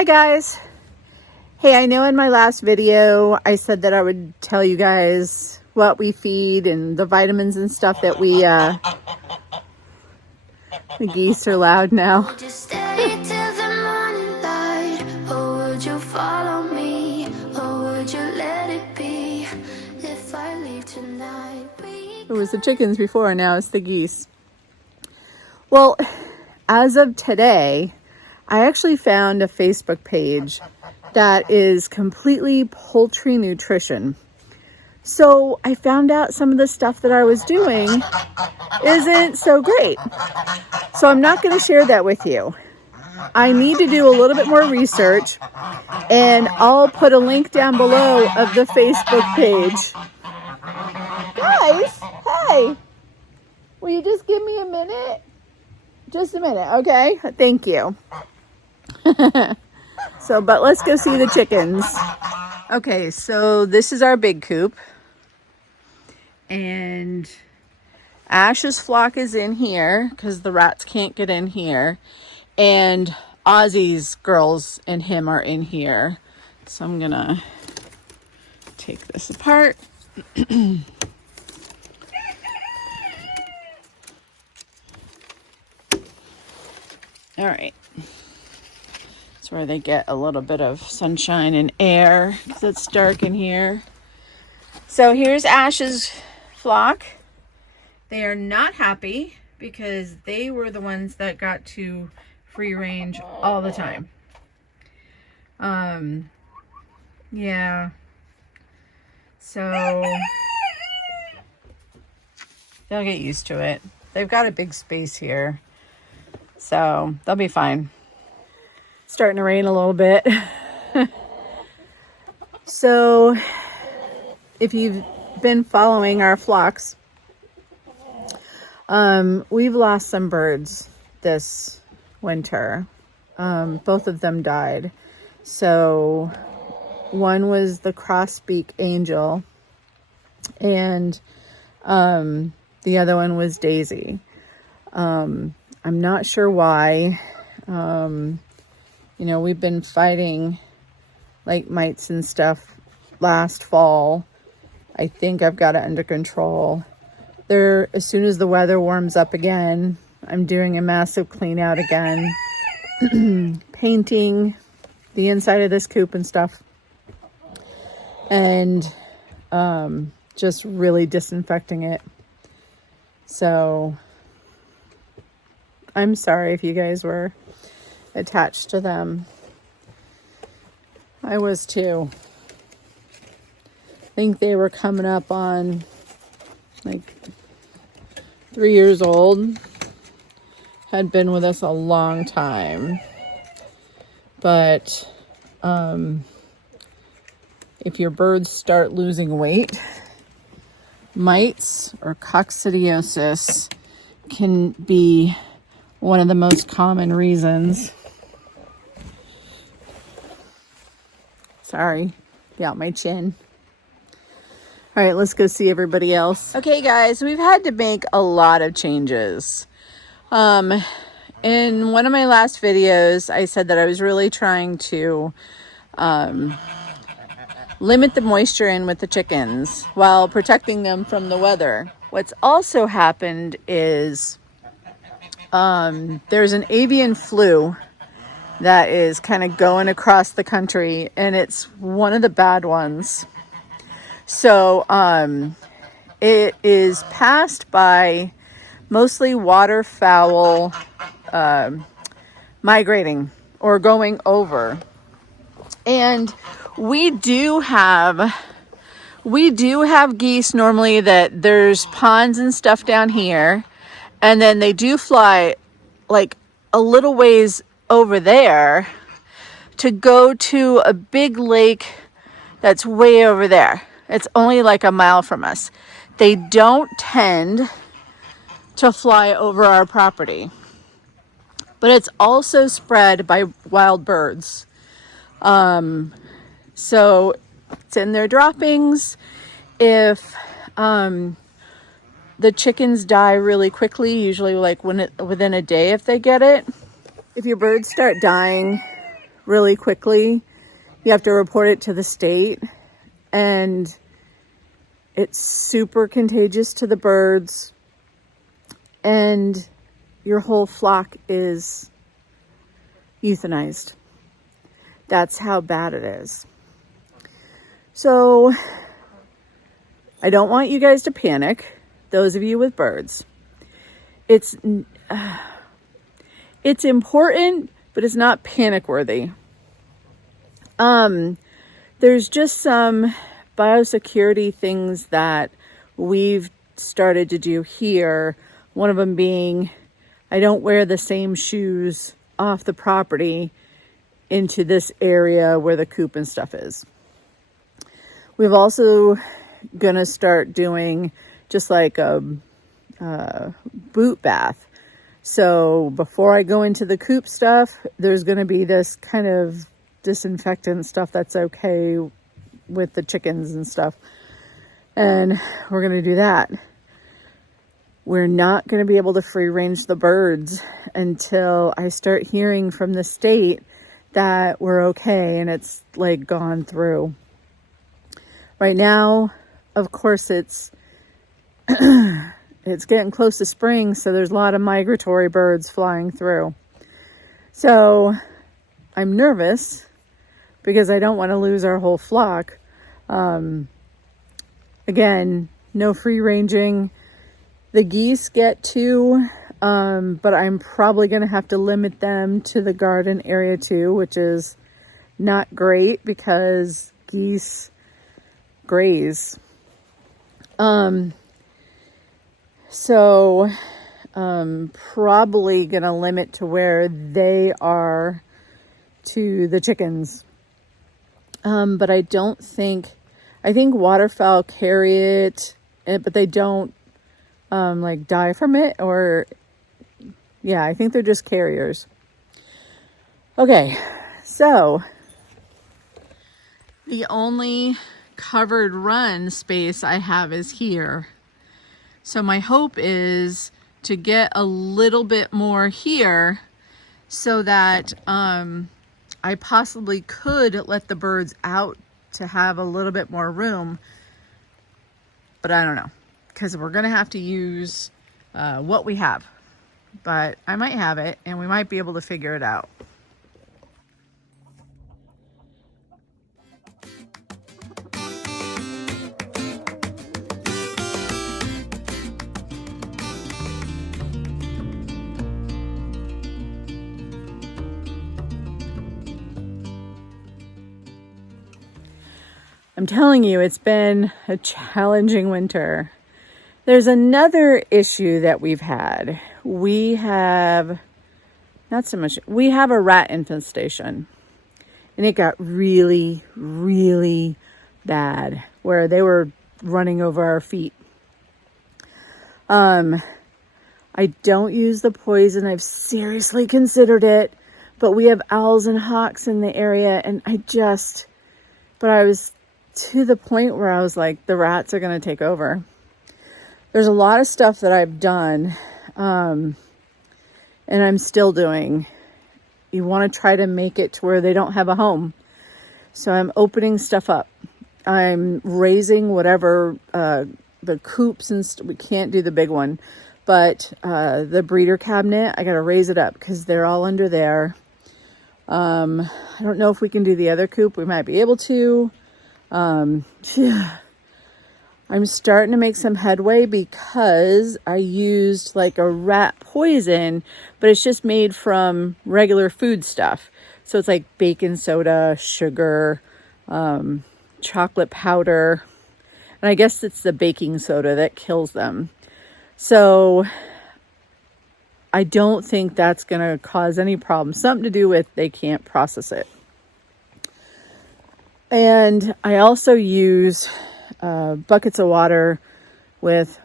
Hi guys. Hey, I know in my last video I said that I would tell you guys what we feed and the vitamins and stuff that we the geese are loud now. Would you stay till the morning light, or would you follow me, or would you let it be if I leave tonight? It was the chickens before, now it's the geese. Well, as of today, I actually found a Facebook page that is completely poultry nutrition. So I found out some of the stuff that I was doing isn't so great. So I'm not going to share that with you. I need to do a little bit more research, and I'll put a link down below of the Facebook page. Guys, hey, will you just give me a minute? Just a minute, okay? Thank you. So, but let's go see the chickens. Okay, so this is our big coop. And Ash's flock is in here because the rats can't get in here. And Ozzy's girls and him are in here. So I'm gonna take this apart. All right. That's where they get a little bit of sunshine and air because it's dark in here. So here's Ash's flock. They are not happy because they were the ones that got to free range all the time. Yeah. So they'll get used to it. They've got a big space here, so they'll be fine. It's starting to rain a little bit. So if you've been following our flocks, we've lost some birds this winter. Both of them died. So one was the Crossbeak Angel, and the other one was Daisy. I'm not sure why. You know, we've been fighting like mites and stuff last fall. I think I've got it under control. As soon as the weather warms up again, I'm doing a massive clean out again. Painting the inside of this coop and stuff. And just really disinfecting it. So I'm sorry if you guys were attached to them. I was too. I think they were coming up on like 3 years old. Had been with us a long time. But if your birds start losing weight, mites or coccidiosis can be one of the most common reasons. Sorry, got my chin. All right, let's go see everybody else. Okay, guys, we've had to make a lot of changes. In one of my last videos, I said that I was really trying to limit the moisture in with the chickens while protecting them from the weather. What's also happened is there's an avian flu that is kind of going across the country, and it's one of the bad ones. So it is passed by mostly waterfowl migrating or going over. And we do have geese normally that there's ponds and stuff down here, and then they do fly like a little ways over there to go to a big lake that's way over there. It's only like a mile from us. They don't tend to fly over our property, but it's also spread by wild birds. So it's in their droppings. If the chickens die really quickly, usually like within a day if they get it. If your birds start dying really quickly. You have to report it to the state, and it's super contagious to the birds, and your whole flock is euthanized. That's how bad it is. So I don't want you guys to panic, those of you with birds. It's important, but it's not panic worthy. There's just some biosecurity things that we've started to do here. One of them being, I don't wear the same shoes off the property into this area where the coop and stuff is. We've also gonna start doing just like a boot bath. So before I go into the coop stuff, there's gonna be this kind of disinfectant stuff that's okay with the chickens and stuff. And we're gonna do that. We're not gonna be able to free range the birds until I start hearing from the state that we're okay and it's like gone through. Right now, of course, it's getting close to spring, so there's a lot of migratory birds flying through. So I'm nervous because I don't want to lose our whole flock. Again, no free ranging. The geese get to, but I'm probably going to have to limit them to the garden area too, which is not great because geese graze. So probably going to limit to where they are to the chickens. But I think waterfowl carry it, but they don't like die from it, or yeah, I think they're just carriers. Okay, so the only covered run space I have is here. So my hope is to get a little bit more here so that I possibly could let the birds out to have a little bit more room. But I don't know, because we're going to have to use what we have. But I might have it, and we might be able to figure it out. I'm telling you, it's been a challenging winter. There's another issue that we've had. We have a rat infestation. And it got really, really bad, where they were running over our feet. I don't use the poison. I've seriously considered it. But we have owls and hawks in the area, and I was to the point where I was like, the rats are going to take over. There's a lot of stuff that I've done, and I'm still doing. You want to try to make it to where they don't have a home. So I'm opening stuff up. I'm raising whatever, the coops, and we can't do the big one, but the breeder cabinet, I got to raise it up because they're all under there. I don't know if we can do the other coop. We might be able to. I'm starting to make some headway because I used like a rat poison, but it's just made from regular food stuff. So it's like baking soda, sugar, chocolate powder, and I guess it's the baking soda that kills them. So I don't think that's going to cause any problem. Something to do with they can't process it. And I also use buckets of water with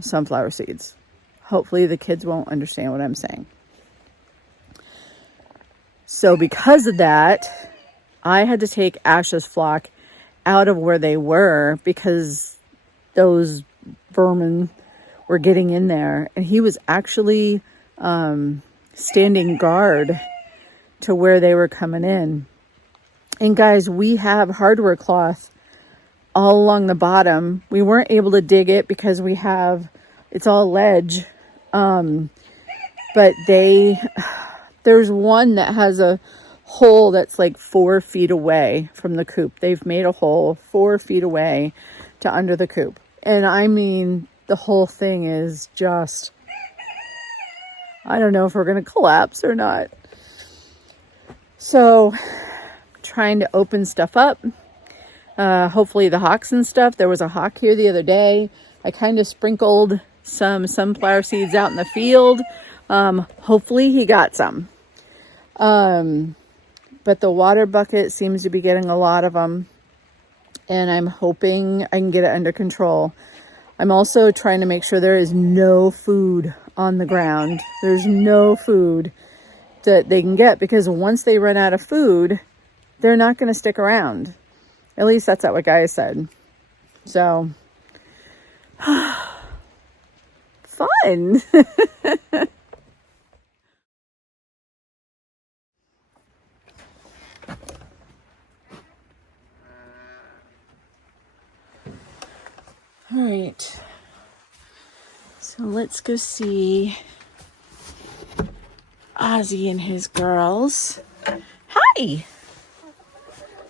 sunflower seeds. Hopefully the kids won't understand what I'm saying. So because of that, I had to take Ash's flock out of where they were because those vermin were getting in there. And he was actually standing guard to where they were coming in. And guys, we have hardware cloth all along the bottom. We weren't able to dig it because it's all ledge. But there's one that has a hole that's like 4 feet away from the coop. They've made a hole 4 feet away to under the coop. And I mean, the whole thing is just, I don't know if we're going to collapse or not. So, trying to open stuff up. Hopefully the hawks and stuff. There was a hawk here the other day. I kind of sprinkled some sunflower seeds out in the field. Hopefully he got some. But the water bucket seems to be getting a lot of them. And I'm hoping I can get it under control. I'm also trying to make sure there is no food on the ground. There's no food that they can get, because once they run out of food, they're not going to stick around. At least that's what Guy said. So, fun. All right. So let's go see Ozzy and his girls. Hi.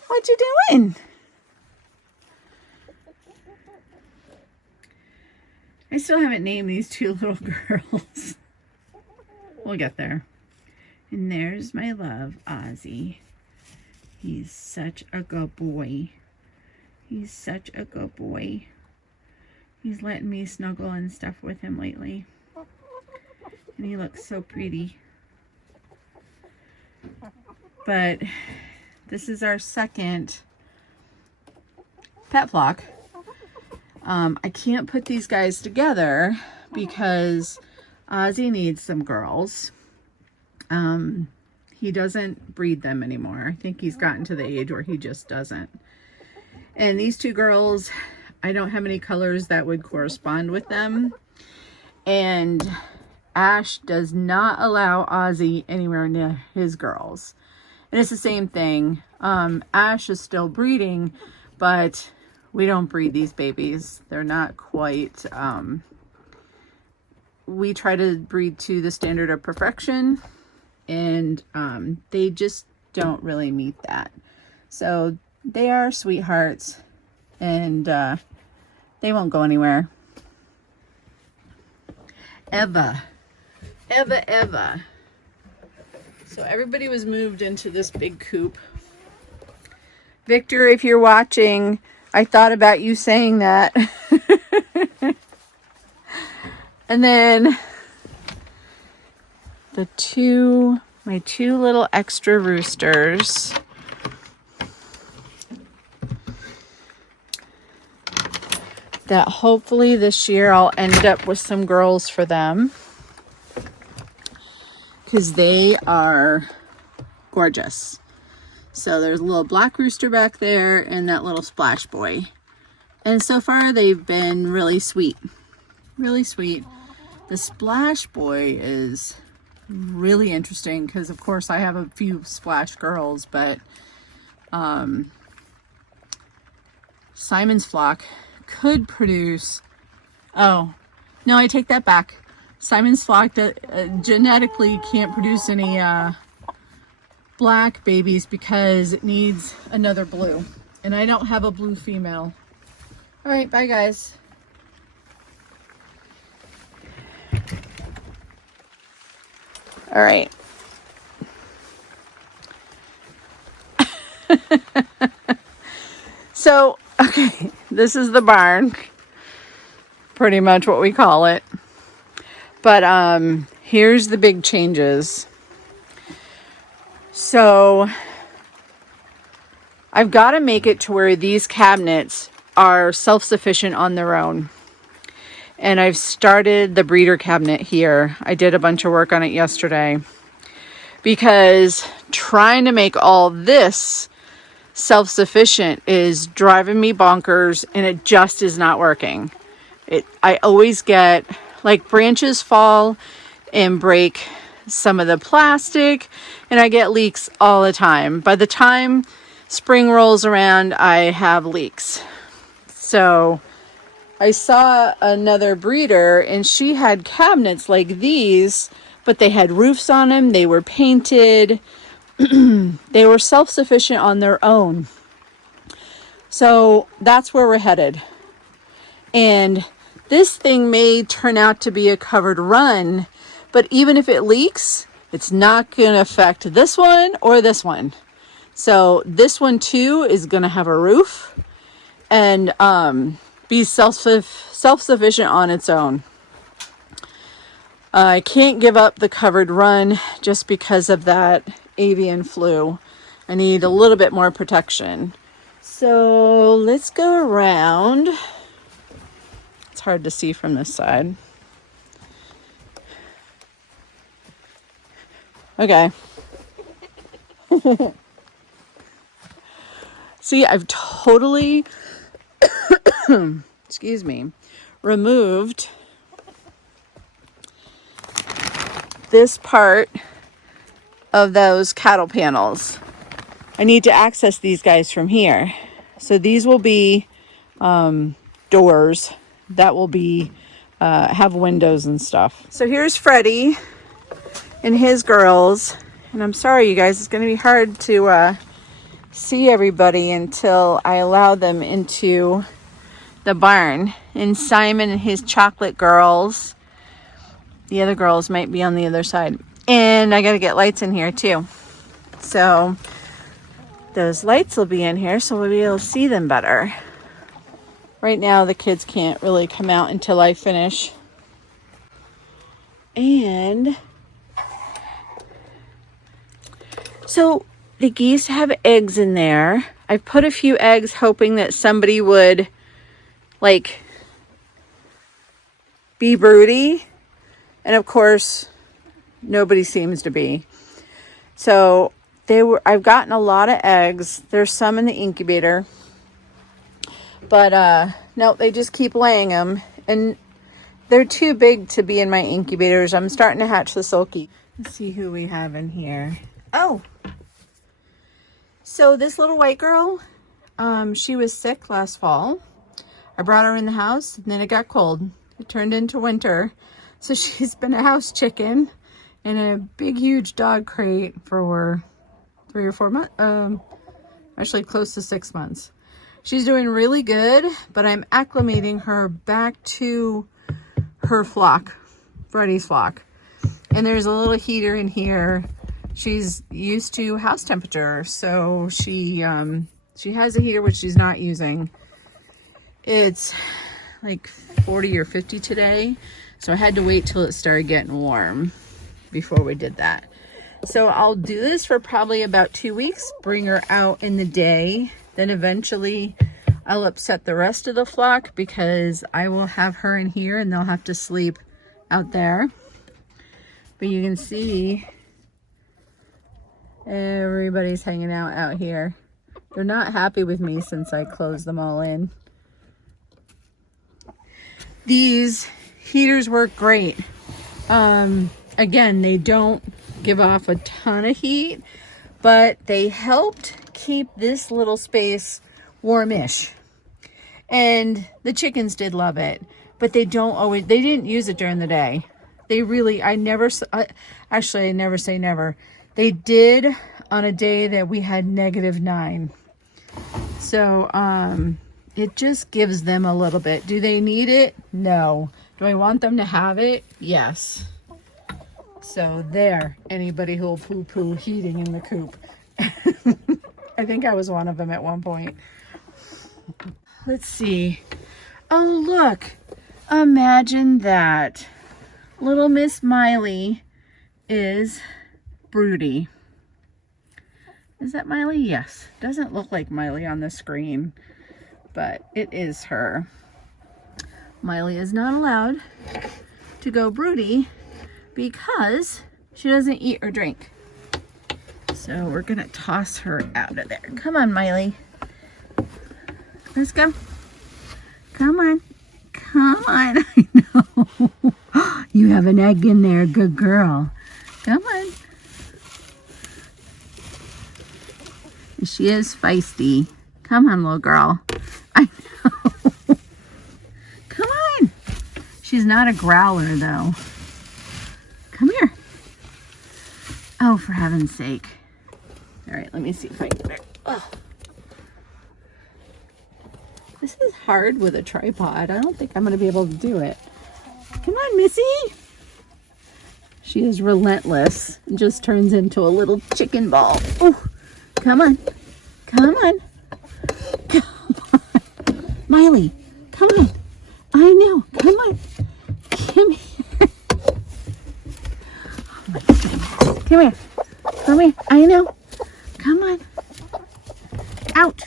What you doing? I still haven't named these 2 little girls. We'll get there. And there's my love, Ozzy. He's such a good boy. He's such a good boy. He's letting me snuggle and stuff with him lately. And he looks so pretty. But this is our second pet flock. I can't put these guys together because Ozzy needs some girls. He doesn't breed them anymore. I think he's gotten to the age where he just doesn't. And these 2 girls, I don't have any colors that would correspond with them. And Ash does not allow Ozzy anywhere near his girls. And it's the same thing. Ash is still breeding, but we don't breed these babies. They're not quite, we try to breed to the standard of perfection, and they just don't really meet that. So they are sweethearts, and they won't go anywhere. Eva. So everybody was moved into this big coop. Victor, if you're watching, I thought about you saying that. And then my 2 little extra roosters. That hopefully this year I'll end up with some girls for them, because they are gorgeous. So there's a little black rooster back there and that little splash boy. And so far they've been really sweet. Really sweet. The splash boy is really interesting because, of course, I have a few splash girls, but Simon's flock could produce... Oh, no, I take that back. Simon's flock genetically can't produce any black babies because it needs another blue. And I don't have a blue female. All right, bye, guys. All right. So, okay, this is the barn. Pretty much what we call it. But here's the big changes. So I've got to make it to where these cabinets are self-sufficient on their own. And I've started the breeder cabinet here. I did a bunch of work on it yesterday, because trying to make all this self-sufficient is driving me bonkers, and it just is not working. I always get, like, branches fall and break some of the plastic, and I get leaks all the time. By the time spring rolls around, I have leaks. So I saw another breeder and she had cabinets like these, but they had roofs on them. They were painted. They were self-sufficient on their own. So that's where we're headed. And this thing may turn out to be a covered run, but even if it leaks, it's not going to affect this one or this one. So this one too is going to have a roof and be self-sufficient on its own. I can't give up the covered run just because of that avian flu. I need a little bit more protection. So let's go around. It's hard to see from this side. Okay. See, I've totally, excuse me, removed this part of those cattle panels. I need to access these guys from here. So these will be doors that will be have windows and stuff. So here's Freddie and his girls. And I'm sorry, you guys, it's going to be hard to see everybody until I allow them into the barn. And Simon and his chocolate girls. The other girls might be on the other side. And I got to get lights in here too. So those lights will be in here so we'll be able to see them better. Right now the kids can't really come out until I finish. And so the geese have eggs in there. I put a few eggs hoping that somebody would like be broody. And of course, nobody seems to be. So I've gotten a lot of eggs. There's some in the incubator. But no, they just keep laying them. And they're too big to be in my incubators. I'm starting to hatch the Silkie. Let's see who we have in here. Oh. So this little white girl, she was sick last fall. I brought her in the house and then it got cold. It turned into winter. So she's been a house chicken in a big, huge dog crate for 3 or 4 months, actually close to 6 months. She's doing really good, but I'm acclimating her back to her flock, Freddie's flock. And there's a little heater in here. She's used to house temperature, so she has a heater which she's not using. It's like 40 or 50 today, so I had to wait till it started getting warm before we did that. So I'll do this for probably about 2 weeks, bring her out in the day. Then eventually I'll upset the rest of the flock because I will have her in here and they'll have to sleep out there. But you can see everybody's hanging out here. They're not happy with me since I closed them all in. These heaters work great. Again, they don't give off a ton of heat, but they helped keep this little space warmish. And the chickens did love it, but they didn't use it during the day. They really, I never say never. They did on a day that we had -9. So, it just gives them a little bit. Do they need it? No. Do I want them to have it? Yes. So there, anybody who will poo-poo heating in the coop. I think I was one of them at one point. Let's see. Oh, look. Imagine that. Little Miss Miley is broody. Is that Miley? Yes. Doesn't look like Miley on the screen, but it is her. Miley is not allowed to go broody because she doesn't eat or drink. So we're gonna toss her out of there. Come on, Miley. Let's go. Come on. Come on. I know. You have an egg in there. Good girl. Come on. She is feisty. Come on, little girl. I know. Come on. She's not a growler, though. Come here. Oh, for heaven's sake. All right, let me see if I can get her. Oh. This is hard with a tripod. I don't think I'm going to be able to do it. Come on, Missy. She is relentless and just turns into a little chicken ball. Oh, come on. Come on. Come on. Miley, come on. I know. Come on. Come here. Oh my goodness. Come here. Come here. I know. Come on. Out.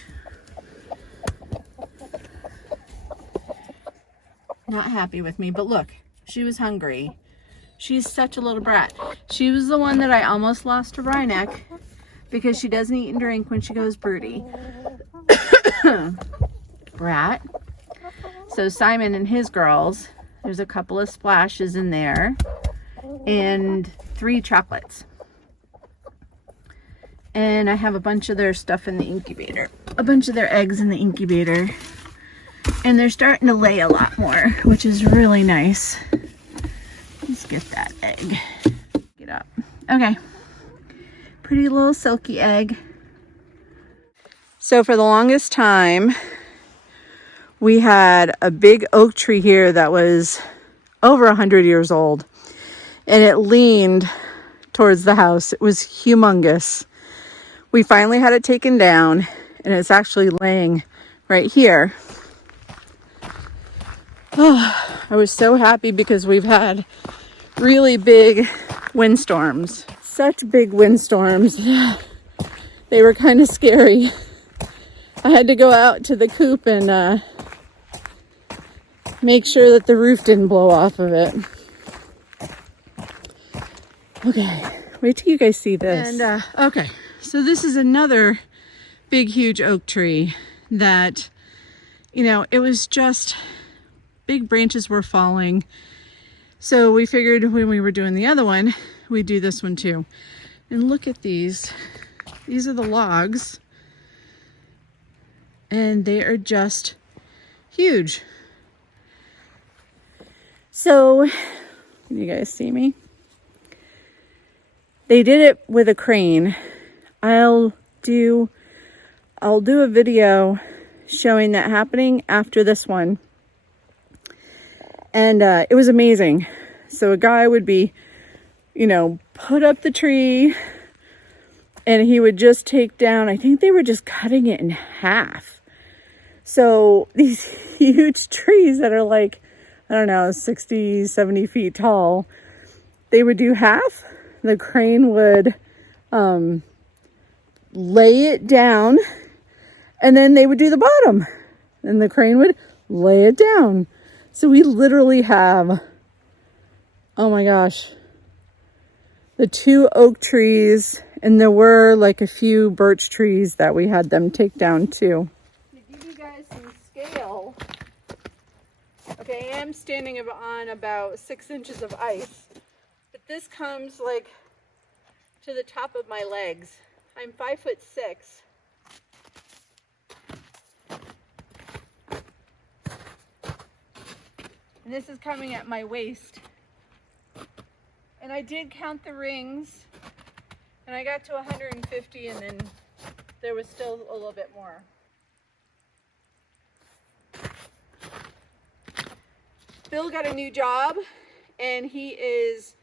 Not happy with me, but look, she was hungry. She's such a little brat. She was the one that I almost lost to Rhineck because she doesn't eat and drink when she goes broody. Brat. So Simon and his girls, there's a couple of splashes in there and 3 chocolates. And I have a bunch of their stuff in the incubator, a bunch of their eggs in the incubator. And they're starting to lay a lot more, which is really nice. Let's get that egg. Get up. Okay. Pretty little Silkie egg. So for the longest time, we had a big oak tree here that was over 100 years old. And it leaned towards the house. It was humongous. We finally had it taken down, and it's actually laying right here. Oh, I was so happy because we've had really big windstorms. Such big windstorms. They were kind of scary. I had to go out to the coop and make sure that the roof didn't blow off of it. Okay, wait till you guys see this. And okay, so this is another big, huge oak tree that, you know, it was just big branches were falling. So we figured when we were doing the other one, we'd do this one too. And look at these. These are the logs. And they are just huge. So, can you guys see me? They did it with a crane. I'll do a video showing that happening after this one. And it was amazing. So a guy would be, you know, put up the tree and he would just take down, I think they were just cutting it in half. So these huge trees that are like, I don't know, 60, 70 feet tall, they would do half. The crane would lay it down and then they would do the bottom and the crane would lay it down. So we literally have, oh my gosh, the 2 oak trees, and there were like a few birch trees that we had them take down too. To give you guys some scale, okay, I am standing on about 6 inches of ice, but this comes like to the top of my legs. I'm 5'6". And this is coming at my waist. And I did count the rings, and I got to 150, and then there was still a little bit more. Bill got a new job, and he is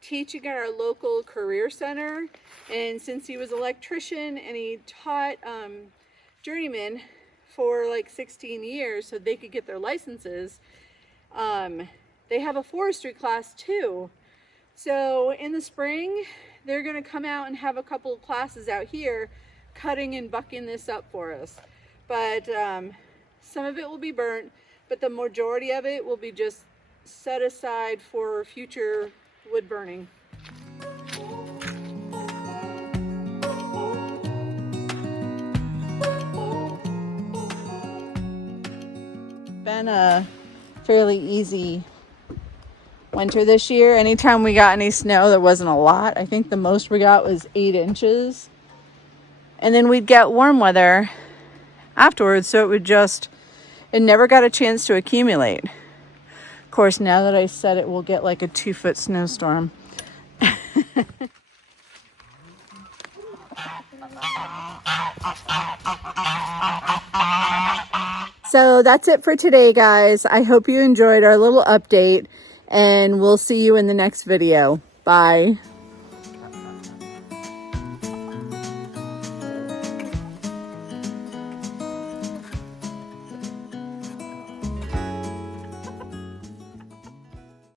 teaching at our local career center. And since he was an electrician and he taught journeymen for like 16 years so they could get their licenses, they have a forestry class too. So in the spring, they're going to come out and have a couple of classes out here cutting and bucking this up for us. But some of it will be burnt, but the majority of it will be just set aside for future wood burning. Been a fairly easy winter this year. Anytime we got any snow, that wasn't a lot. I think the most we got was 8 inches. And then we'd get warm weather afterwards, so it never got a chance to accumulate. Of course, now that I said it, we'll get like a 2-foot snowstorm. So that's it for today, guys. I hope you enjoyed our little update, and we'll see you in the next video. Bye.